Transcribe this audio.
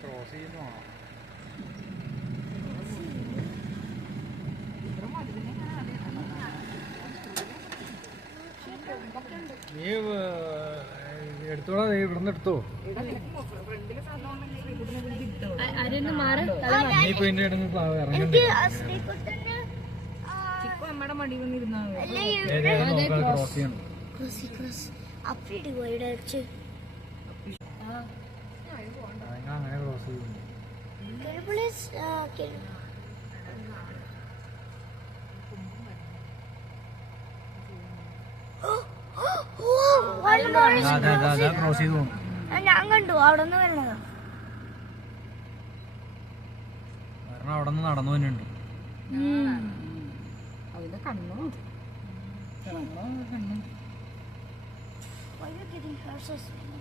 Cross ചെയ്യുന്നോ? നീ എടുത്തോളാ, നീ ഇവിടുന്ന് എടുത്തോ. നീ ഇപ്പൊ എന്റെ ഇറങ്ങണ്ടേ? ക്രോസ് ചെയ്യണം. അങ്ങനെ ക്രോസ് ചെയ്യുന്നു. ക്രോസ് ചെയ്തു പോകും. ഞാൻ കണ്ടു അവിടെ നിന്ന് വരണത്. അവിടെ നിന്ന് നടന്നു തന്നെയുണ്ട്. അതിന്റെ കണ്ണു Why are you getting her so sweet?